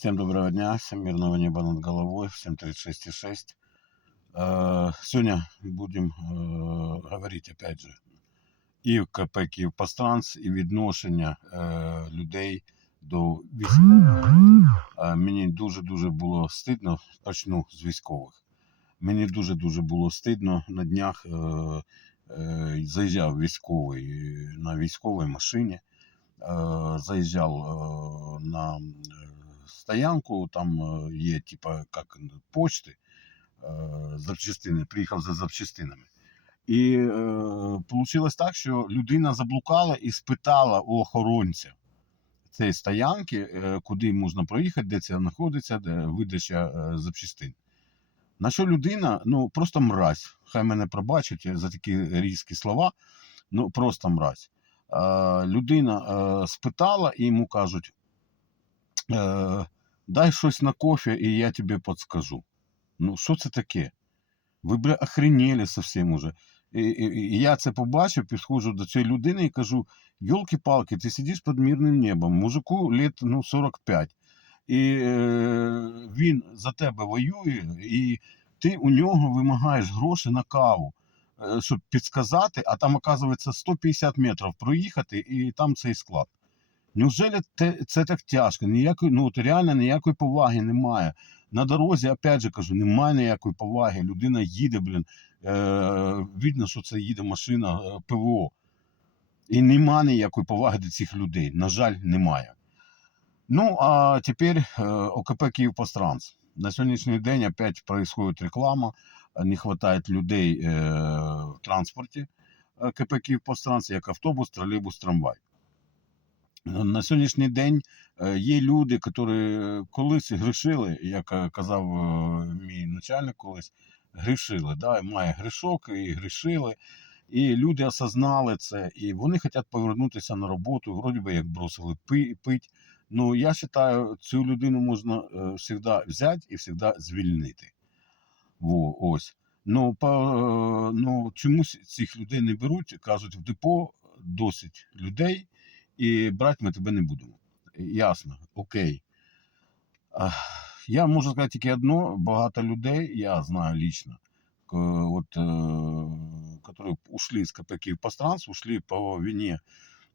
Всем доброго дня, всем мирного неба над головой, всем 36,6. Э, Сегодня будем э, говорить, опять же, і в КП Київпостранц, і відношення е, людей до військових. Мені дуже-дуже було стидно, почну з військових. Мені дуже-дуже було стидно на днях. Заїжджав військовий на військовій машині, заїжджав на стоянку, там е, є, типа, як почти, е, запчастини, приїхав за запчастинами. І е, вийшло так, що людина заблукала і спитала у охоронця цієї стоянки, е, куди можна проїхати, де це знаходиться, де видача е, запчастин. На що людина, ну просто мразь, хай мене пробачать за такі різкі слова, ну просто мразь. Е, людина е, спитала і йому кажуть: е, дай щось на кофе, і я тобі підскажу. Ну, що це таке? Ви, бля, охренели совсем уже. І, і, і я це побачив, підходжу до цієї людини і кажу: Йолки-палки, ти сидиш під мирним небом, мужику лет ну, 45. І е, він за тебе воює, і ти у нього вимагаєш гроші на каву, е, щоб підсказати, а там, оказується, 150 метрів проїхати, і там цей склад. Неужели це так тяжко? Ніякої, ну от реально ніякої поваги немає. На дорозі, опять же кажу, немає ніякої поваги. Людина їде, блін. Е, видно, що це їде машина е, ПВО. І нема ніякої поваги до цих людей. На жаль, немає. Ну, а тепер е, ОКП Київпостранц. На сьогоднішній день опять происходит реклама, не вистачає людей е, в транспорті КП Київпостранц, як автобус, тролейбус, трамвай. На сьогоднішній день е, є люди, які колись грішили, як е, казав е, мій начальник колись, грішили. Да? Має грішок і грішили. І люди осознали це, і вони хочуть повернутися на роботу, вроді би як бросили пить. Ну, я вважаю, цю людину можна е, завжди взяти і завжди звільнити. Во, ось. Ну, по, е, ну, чомусь цих людей не беруть, кажуть, в депо досить людей, і брати ми тебе не будемо. Ясно, окей. Ах, Я можу сказати тільки одно: багато людей, я знаю лично, к- от, э, которые ушли из КП Киевпостранц, ушли по вине,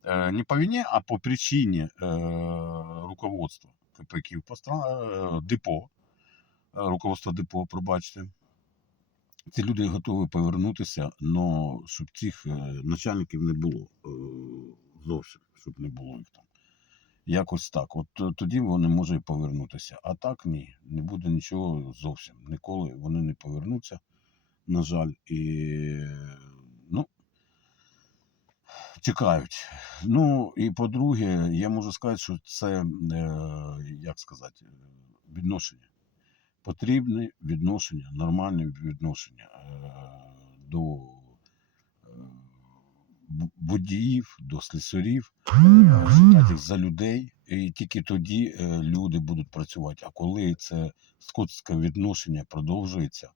э, не по вине, а по причине э, руководства КП Киевпостран, э, депо, э, руководство депо, пробачте. Ці люди готові повернутися, але щоб цих е, начальників не було е, зовсім, щоб не було їх там. Якось так. От е, тоді вони можуть повернутися. А так ні, не буде нічого зовсім. Ніколи вони не повернуться, на жаль. І ну, чекають. Ну і по-друге, я можу сказати, що це, е, як сказати, відношення. Потрібне відношення, нормальне відношення е, до водіїв, до слісарів, вважати їх за людей, і тільки тоді е, люди будуть працювати. А коли це скотське відношення продовжується,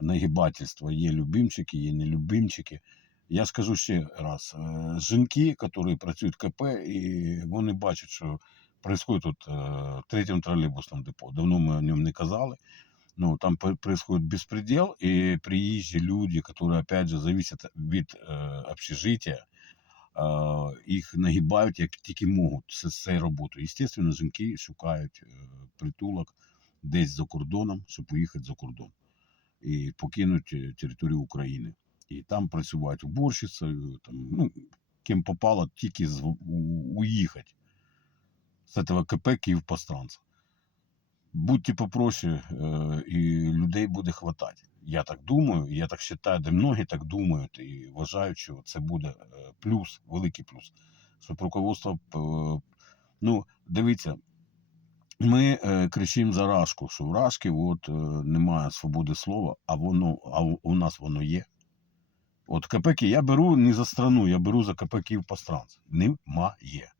нагибательство, є любимчики, є нелюбимчики. Я скажу ще раз: е, жінки, які працюють в КП, і вони бачать, що происходит тут е, в тролейбусному депо. Давно ми о ньому не казали. Ну, там происходит беспредел, и приезжие люди, которые, опять же, зависят від е, общежития, е, їх нагибають як тільки з з цією роботою. Естественно, жінки шукають е, притулок десь за кордоном, щоб поїхати за кордон і покинути територію України. І там працювати уборщицею, там, ну, ким попало, тільки з, з этого КП Київпостранца. Будьте попроще, е, і людей буде хватати. Я так думаю, я так вважаю, де многі так думають і вважають, що це буде е, плюс, великий плюс. Щоб руководство, е, ну, дивіться, ми кричимо за Рашку, що в Рашки от, немає свободи слова, а воно, а у- нас воно є. От КП Ки- я беру не за страну, я беру за КП Київпостранц. Немає.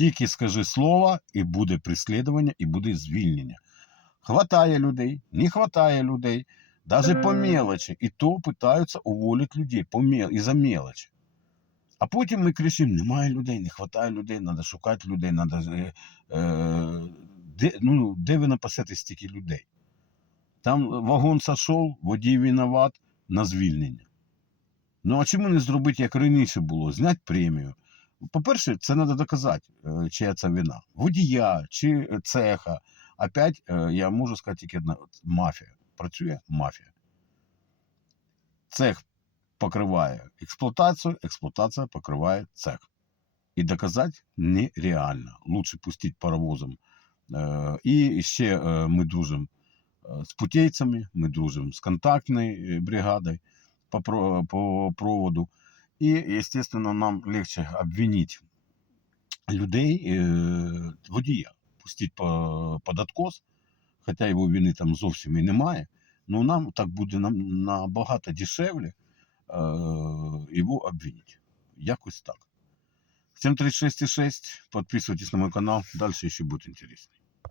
Тільки скажи слово, і буде преслідування, і буде звільнення. Хватає людей, не хватає людей, навіть по мелочі. І то питаються уволити людей по мел... із-за мелочі. А потім ми кричимо: немає людей, не вистачає людей, треба шукати людей, треба е, е, де, ну, де ви напасете стільки людей? Там вагон сошов, водій виноват на звільнення. Ну а чому не зробити, як раніше було? Зняти премію. По-перше, це треба доказати, е, чия це вина. Водія чи цеха. Опять е, я можу сказати тільки одне: мафія. Працює мафія. Цех покриває експлуатацію, експлуатація покриває цех. І доказати нереально. Лучше пустити паровозом. Е, І ще е, ми дружимо е, з путейцями, ми дружимо з контактною е, бригадою по проводу. И, естественно, нам легче обвинить людей, э, водія, пустити по, под откос, хоча його вини там зовсім і немає. Ну нам так буде нам набагато дешевле э, його обвинити. Якось так. 736,6. Підписуйтесь на мой канал. Дальше ще буде інтересно.